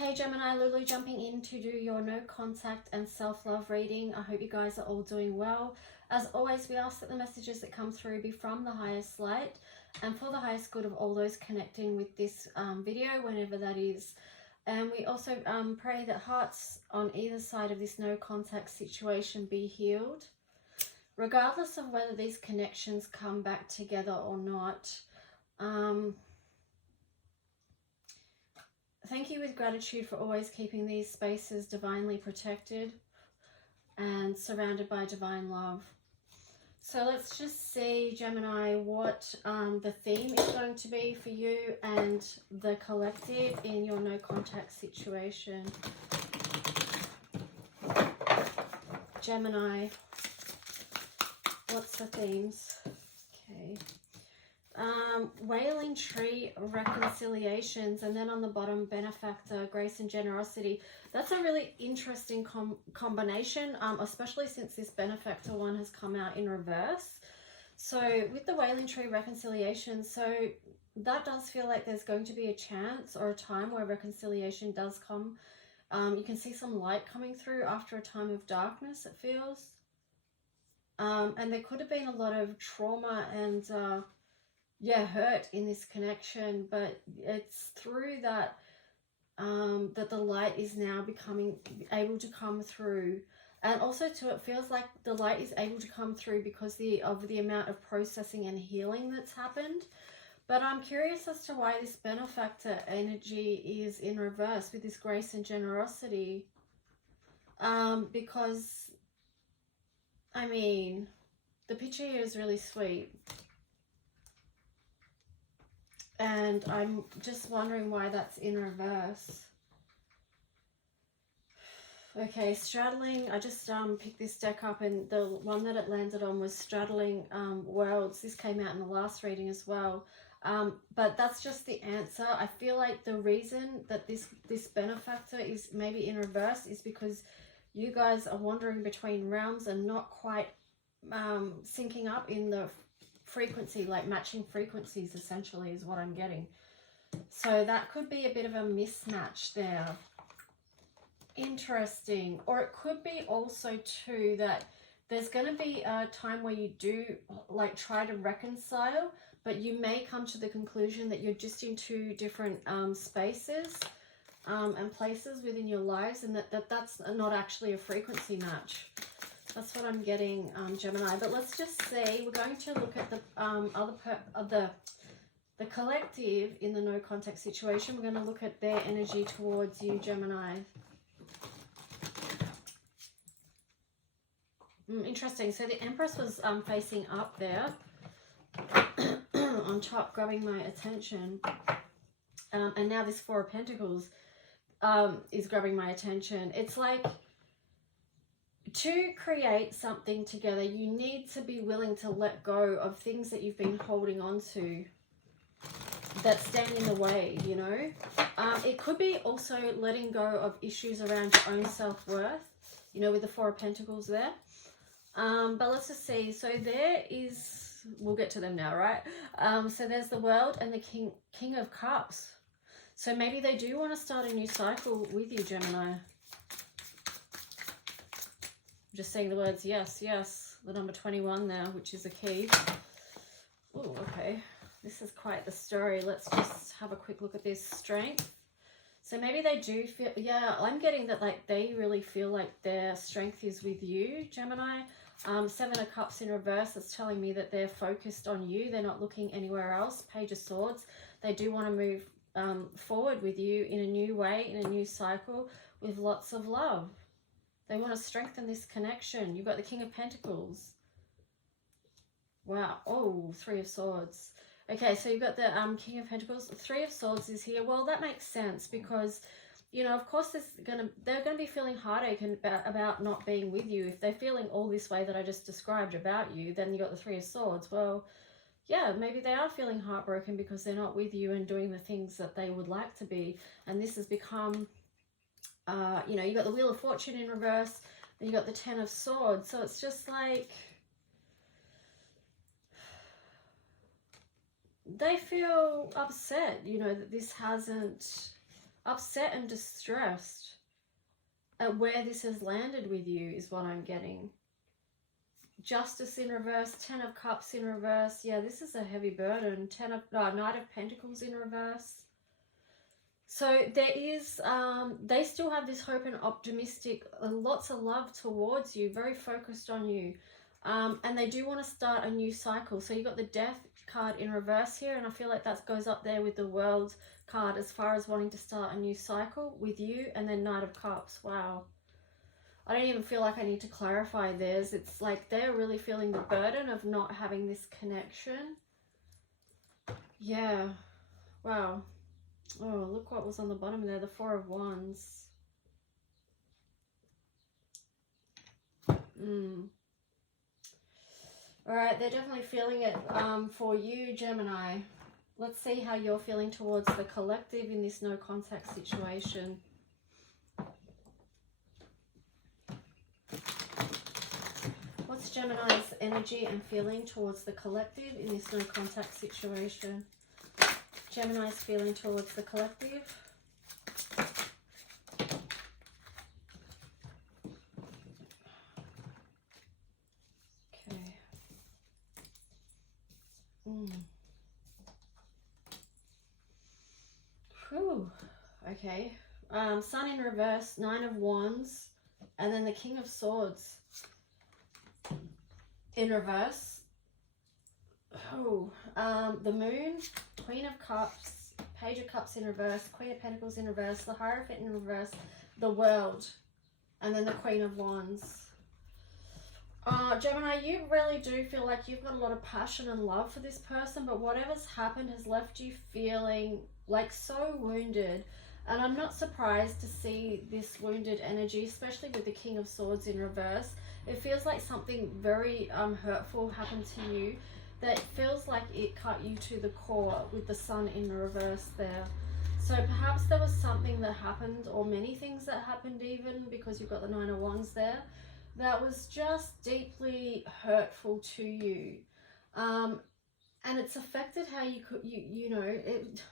Hey Gemini, Lulu jumping in to do your no contact and self-love reading. I hope you guys are all doing well. As always, we ask that the messages that come through be from the highest light and for the highest good of all those connecting with this video, whenever that is. And we also pray that hearts on either side of this no contact situation be healed, regardless of whether these connections come back together or not. Thank you with gratitude for always keeping these spaces divinely protected and surrounded by divine love. So let's just see, Gemini, what the theme is going to be for you and the collective in your no contact situation. Gemini, what's the themes? Okay. Wailing tree, reconciliations, and then on the bottom, benefactor, grace and generosity. That's a really interesting combination, especially since this benefactor one has come out in reverse. So with the wailing tree, reconciliation, so that does feel like there's going to be a chance or a time where reconciliation does come. You can see some light coming through after a time of darkness, it feels. And there could have been a lot of trauma and hurt in this connection, but it's through that that the light is now becoming able to come through. And also too, it feels like the light is able to come through because of the amount of processing and healing that's happened. But I'm curious as to why this benefactor energy is in reverse with this grace and generosity, because I mean, the picture here is really sweet. And I'm just wondering why that's in reverse. Okay, straddling. I just picked this deck up, and the one that it landed on was straddling worlds. This came out in the last reading as well. But that's just the answer. I feel like the reason that this benefactor is maybe in reverse is because you guys are wandering between realms and not quite syncing up in the frequency, like matching frequencies essentially is what I'm getting. So that could be a bit of a mismatch there. Interesting. Or it could be also too that there's going to be a time where you do like try to reconcile, but you may come to the conclusion that you're just in two different spaces and places within your lives, and that's not actually a frequency match. That's what I'm getting, Gemini. But let's just see. We're going to look at the the collective in the no contact situation. We're going to look at their energy towards you, Gemini. Interesting. So the Empress was facing up there on top, grabbing my attention. And now this Four of Pentacles is grabbing my attention. It's like, to create something together, you need to be willing to let go of things that you've been holding on to that stand in the way, you know. It could be also letting go of issues around your own self-worth, you know, with the Four of Pentacles there. But let's just see. So there is, we'll get to them now, right? So there's the World and the King of Cups. So maybe they do want to start a new cycle with you, Gemini. Just saying the words yes, yes, the number 21 there, which is a key. Oh, okay. This is quite the story. Let's just have a quick look at this. Strength. So maybe they do feel, yeah, I'm getting that like they really feel like their strength is with you, Gemini. Seven of Cups in reverse, that's telling me that they're focused on you. They're not looking anywhere else. Page of Swords. They do want to move forward with you in a new way, in a new cycle with lots of love. They want to strengthen this connection. You've got the King of Pentacles. Wow. Oh, Three of Swords. Okay, so you've got the King of Pentacles. The Three of Swords is here. Well, that makes sense because, you know, of course they're gonna be feeling heartache about not being with you. If they're feeling all this way that I just described about you, then you got the Three of Swords. Well, yeah, maybe they are feeling heartbroken because they're not with you and doing the things that they would like to be. And this has become... you know, you got the Wheel of Fortune in reverse, and you got the Ten of Swords. So it's just like they feel upset, you know, that this hasn't upset and distressed at where this has landed with you is what I'm getting. Justice in reverse, 10 of Cups in reverse. Yeah, this is a heavy burden. Knight of Pentacles in reverse. So there is, they still have this hope and optimistic, lots of love towards you, very focused on you. And they do want to start a new cycle. So you've got the Death card in reverse here, and I feel like that goes up there with the World card as far as wanting to start a new cycle with you, and then Knight of Cups. Wow. I don't even feel like I need to clarify theirs. It's like they're really feeling the burden of not having this connection. Yeah. Wow. Oh, look what was on the bottom there, the Four of Wands. All right, they're definitely feeling it for you, Gemini. Let's see how you're feeling towards the collective in this no contact situation. What's Gemini's energy and feeling towards the collective in this no contact situation? Gemini's feeling towards the collective. Okay. Whew. Okay. Sun in reverse, 9 of Wands, and then the King of Swords in reverse. Oh, the Moon, Queen of Cups, Page of Cups in reverse, Queen of Pentacles in reverse, the Hierophant in reverse, the World, and then the Queen of Wands. Gemini, you really do feel like you've got a lot of passion and love for this person, but whatever's happened has left you feeling like so wounded. And I'm not surprised to see this wounded energy, especially with the King of Swords in reverse. It feels like something very hurtful happened to you that feels like it cut you to the core with the Sun in reverse there. So perhaps there was something that happened, or many things that happened even, because you've got the 9 of Wands there, that was just deeply hurtful to you. And it's affected how you know, it,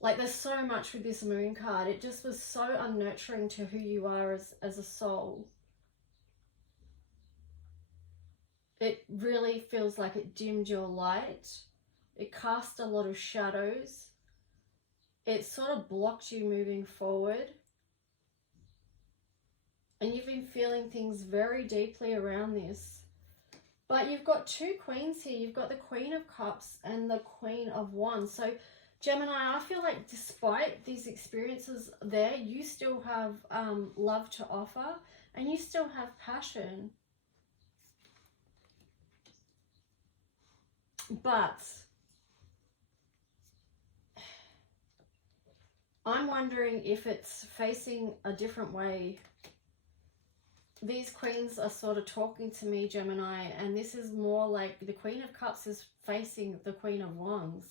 like there's so much with this Moon card. It just was so unnurturing to who you are as a soul. It really feels like it dimmed your light. It cast a lot of shadows. It sort of blocked you moving forward. And you've been feeling things very deeply around this. But you've got two queens here. You've got the Queen of Cups and the Queen of Wands. So Gemini, I feel like despite these experiences there, you still have love to offer, and you still have passion. But I'm wondering if it's facing a different way. These queens are sort of talking to me, Gemini, and this is more like the Queen of Cups is facing the Queen of Wands.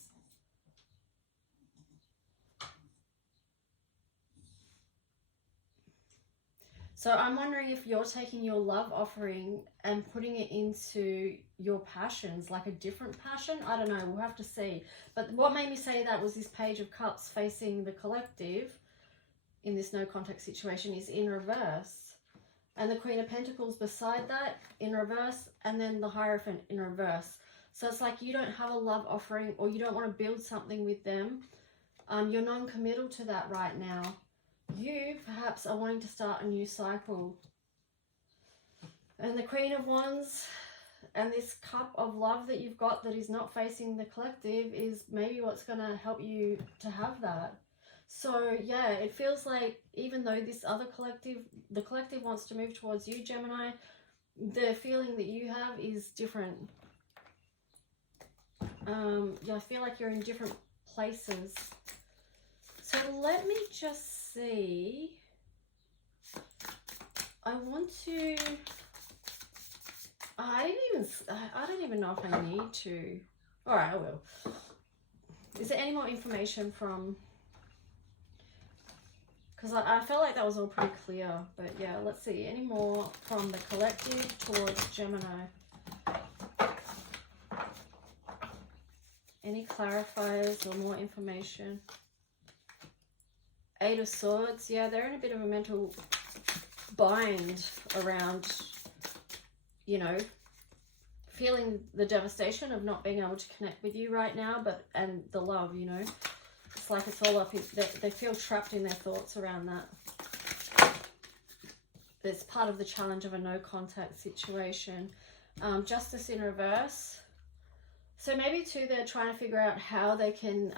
So I'm wondering if you're taking your love offering and putting it into your passions, like a different passion. I don't know, we'll have to see. But what made me say that was this Page of Cups facing the collective in this no contact situation is in reverse. And the Queen of Pentacles beside that in reverse, and then the Hierophant in reverse. So it's like you don't have a love offering, or you don't want to build something with them. You're non-committal to that right now. You perhaps are wanting to start a new cycle. And the Queen of Wands and this cup of love that you've got that is not facing the collective is maybe what's going to help you to have that. So yeah, it feels like even though this other collective, the collective wants to move towards you, Gemini, the feeling that you have is different. Yeah, I feel like you're in different places. So let me just see. I want to, I don't even know if I need to. All right, I will. Is there any more information from, because I felt like that was all pretty clear, but yeah, let's see. Any more from the collective towards Gemini? Any clarifiers or more information? Eight of Swords. Yeah, they're in a bit of a mental bind around, you know, feeling the devastation of not being able to connect with you right now, and the love, you know. It's like it's all up in, they feel trapped in their thoughts around that. It's part of the challenge of a no contact situation. Justice in reverse. So maybe too, they're trying to figure out how they can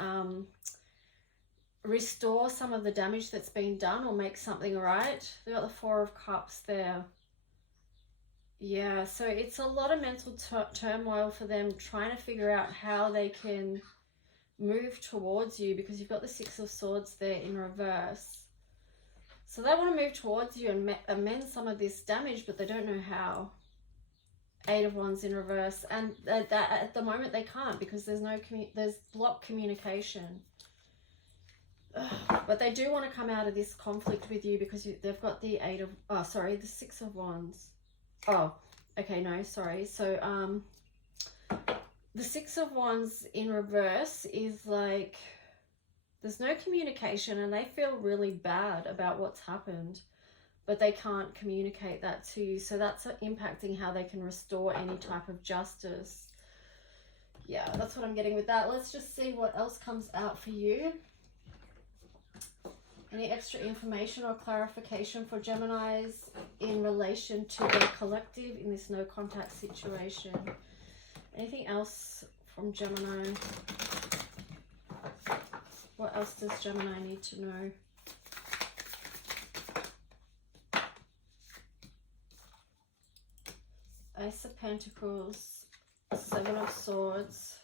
restore some of the damage that's been done or make something right. They've got the Four of Cups there. Yeah, so it's a lot of mental turmoil for them, trying to figure out how they can move towards you, because you've got the Six of Swords there in reverse. So they want to move towards you and amend some of this damage, but they don't know how. Eight of Wands in reverse, and that at the moment they can't, because there's there's blocked communication. But they do want to come out of this conflict with you, because they've got the the Six of Wands. Oh, okay, no, sorry. So the Six of Wands in reverse is like there's no communication, and they feel really bad about what's happened, but they can't communicate that to you. So that's impacting how they can restore any type of justice. Yeah, that's what I'm getting with that. Let's just see what else comes out for you. Any extra information or clarification for Geminis in relation to their collective in this no contact situation? Anything else from Gemini? What else does Gemini need to know? Ace of Pentacles, Seven of Swords.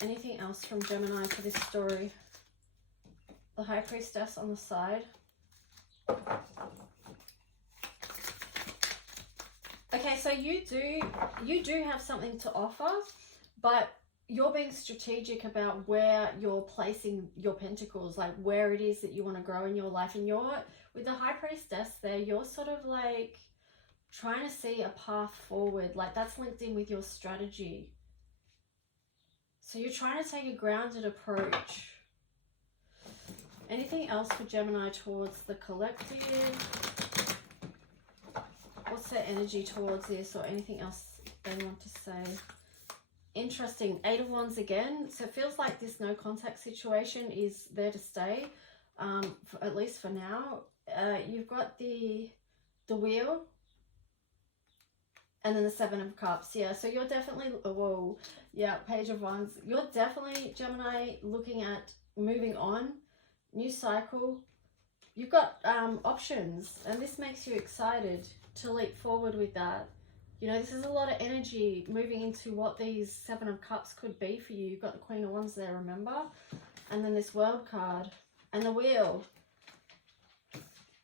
Anything else from Gemini for this story? The High Priestess on the side. Okay, so you do have something to offer, but you're being strategic about where you're placing your pentacles, like where it is that you want to grow in your life. And with the High Priestess there, you're sort of like trying to see a path forward. Like that's linked in with your strategy. So you're trying to take a grounded approach. Anything else for Gemini towards the collective? What's their energy towards this, or anything else they want to say? Interesting. Eight of Wands again. So it feels like this no contact situation is there to stay, at least for now. You've got the Wheel, and then the Seven of Cups. Yeah, so you're definitely, whoa, yeah, Page of Wands. You're definitely, Gemini, looking at moving on. New cycle. You've got options, and this makes you excited to leap forward with that. You know, this is a lot of energy moving into what these Seven of Cups could be for you. You've got the Queen of Wands there, remember? And then this World card, and the Wheel,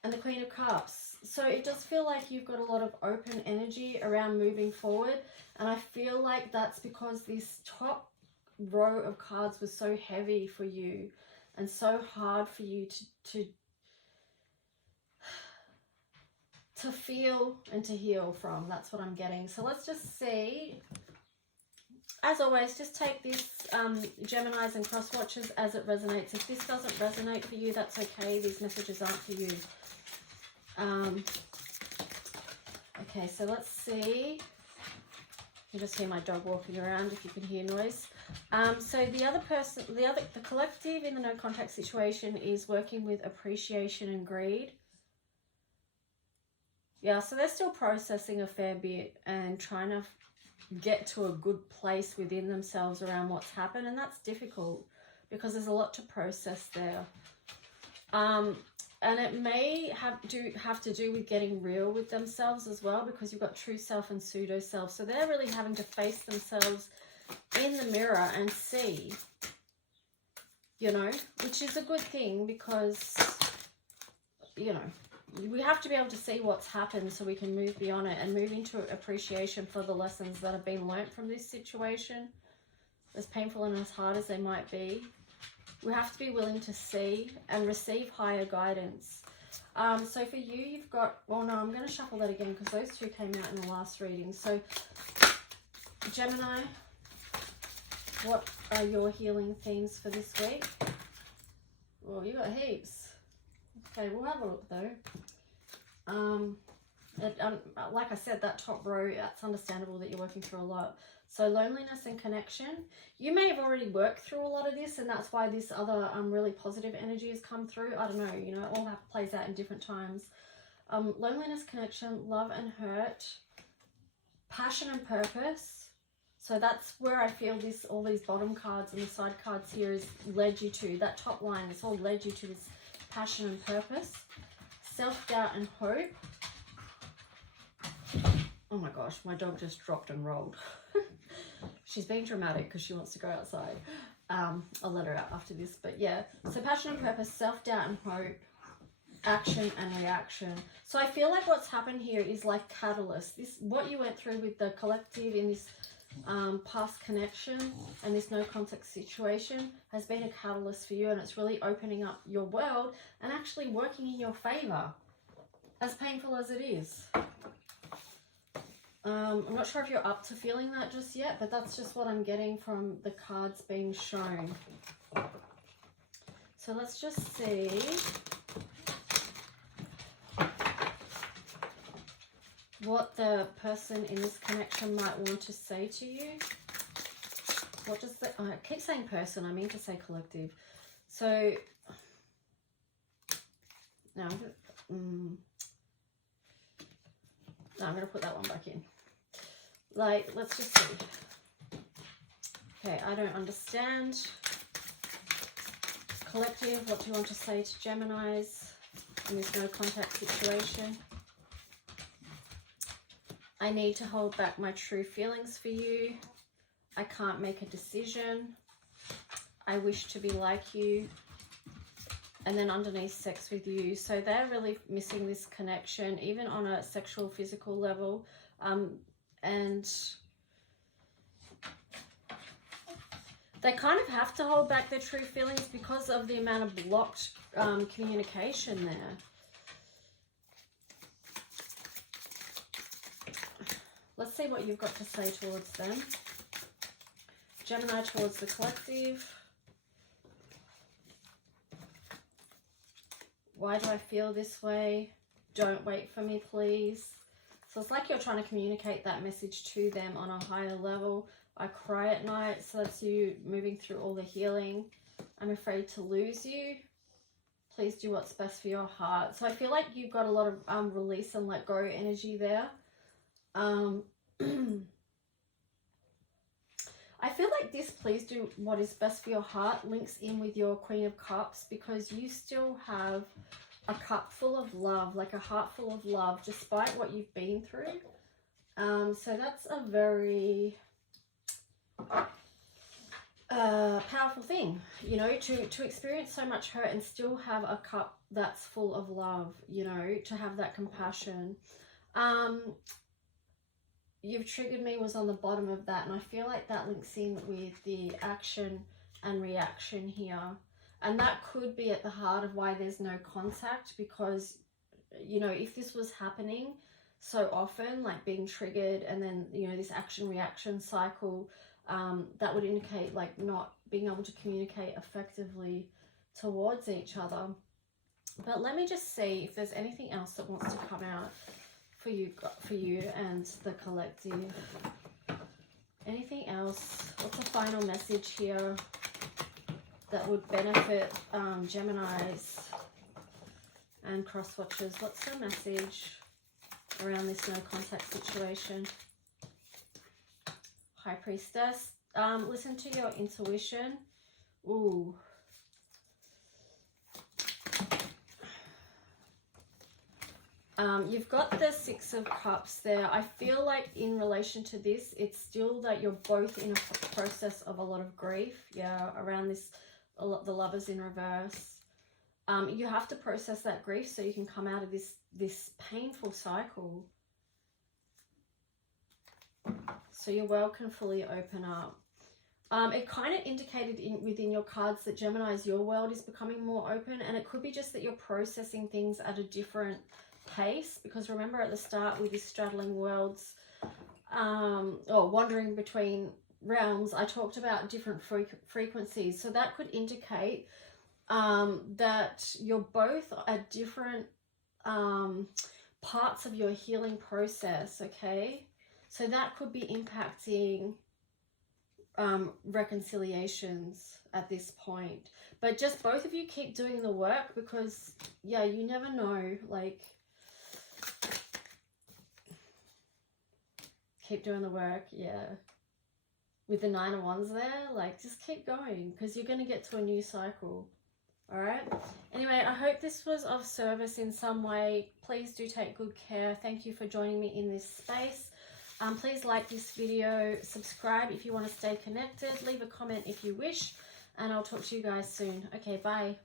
and the Queen of Cups. So it does feel like you've got a lot of open energy around moving forward, and I feel like that's because this top row of cards was so heavy for you and so hard for you to feel and to heal from. That's what I'm getting. So let's just see. As always, just take this, Geminis and cross watches as it resonates. If this doesn't resonate for you, that's okay. These messages aren't for you. Okay, so let's see. You just hear my dog walking around if you can hear noise. So the other person, the collective in the no contact situation is working with appreciation and greed. Yeah, so they're still processing a fair bit and trying to get to a good place within themselves around what's happened, and that's difficult because there's a lot to process there. And it may have to do with getting real with themselves as well, because you've got true self and pseudo self. So they're really having to face themselves in the mirror and see, you know, which is a good thing, because, you know, we have to be able to see what's happened so we can move beyond it and move into appreciation for the lessons that have been learnt from this situation, as painful and as hard as they might be. We have to be willing to see and receive higher guidance. So for you, you've got, well, no, I'm going to shuffle that again because those two came out in the last reading. So Gemini, what are your healing themes for this week? Well, you got heaps. Okay, we'll have a look though. Like I said, that top row, that's understandable that you're working through a lot. So loneliness and connection. You may have already worked through a lot of this, and that's why this other really positive energy has come through. I don't know, you know, it all plays out in different times. Loneliness, connection, love and hurt, passion and purpose. So that's where I feel this, all these bottom cards and the side cards here is led you to. That top line, it's all led you to this passion and purpose. Self-doubt and hope. Oh my gosh, my dog just dropped and rolled. She's being dramatic because she wants to go outside. I'll let her out after this, but yeah. So passion and purpose, self-doubt and hope, action and reaction. So I feel like what's happened here is like catalyst. This, what you went through with the collective in this past connection and this no contact situation has been a catalyst for you, and it's really opening up your world and actually working in your favor, as painful as it is. I'm not sure if you're up to feeling that just yet, but that's just what I'm getting from the cards being shown. So let's just see what the person in this connection might want to say to you. What does the, I keep saying person, I mean to say collective. So, no, I'm going to put that one back in. Like, let's just see. Okay, I don't understand. Collective, what do you want to say to Geminis in this no contact situation? I need to hold back my true feelings for you. I can't make a decision. I wish to be like you. And then underneath, sex with you. So they're really missing this connection, even on a sexual, physical level. And they kind of have to hold back their true feelings because of the amount of blocked communication there. Let's see what you've got to say towards them. Gemini towards the collective. Why do I feel this way? Don't wait for me, please. So it's like you're trying to communicate that message to them on a higher level. I cry at night, so that's you moving through all the healing. I'm afraid to lose you. Please do what's best for your heart. So I feel like you've got a lot of release and let go energy there. I feel like this please do what is best for your heart links in with your Queen of Cups, because you still have a cup full of love, like a heart full of love, despite what you've been through. So that's a very powerful thing, you know, to experience so much hurt and still have a cup that's full of love, you know, to have that compassion. You've triggered me was on the bottom of that, and I feel like that links in with the action and reaction here. And that could be at the heart of why there's no contact, because, you know, if this was happening so often, like being triggered and then, you know, this action reaction cycle, that would indicate like not being able to communicate effectively towards each other. But let me just see if there's anything else that wants to come out for you and the collective. Anything else? What's the final message here that would benefit Geminis and cross watchers? What's the message around this no contact situation? High Priestess. Listen to your intuition. Ooh. You've got the Six of Cups there. I feel like in relation to this, it's still that you're both in a process of a lot of grief. Yeah, around this, the Lovers in reverse. You have to process that grief so you can come out of this painful cycle. So your world can fully open up. It kind of indicated within your cards that Gemini's, your world is becoming more open, and it could be just that you're processing things at a different pace, because remember at the start with this straddling worlds or wandering between realms, I talked about different frequencies. So that could indicate that you're both at different parts of your healing process, okay? So that could be impacting reconciliations at this point. But just both of you keep doing the work, because, yeah, you never know. Like, keep doing the work, yeah. With the 9 of Wands there, like, just keep going, because you're going to get to a new cycle. All right. Anyway, I hope this was of service in some way. Please do take good care. Thank you for joining me in this space. Please like this video, subscribe if you want to stay connected, leave a comment if you wish, and I'll talk to you guys soon. Okay, bye.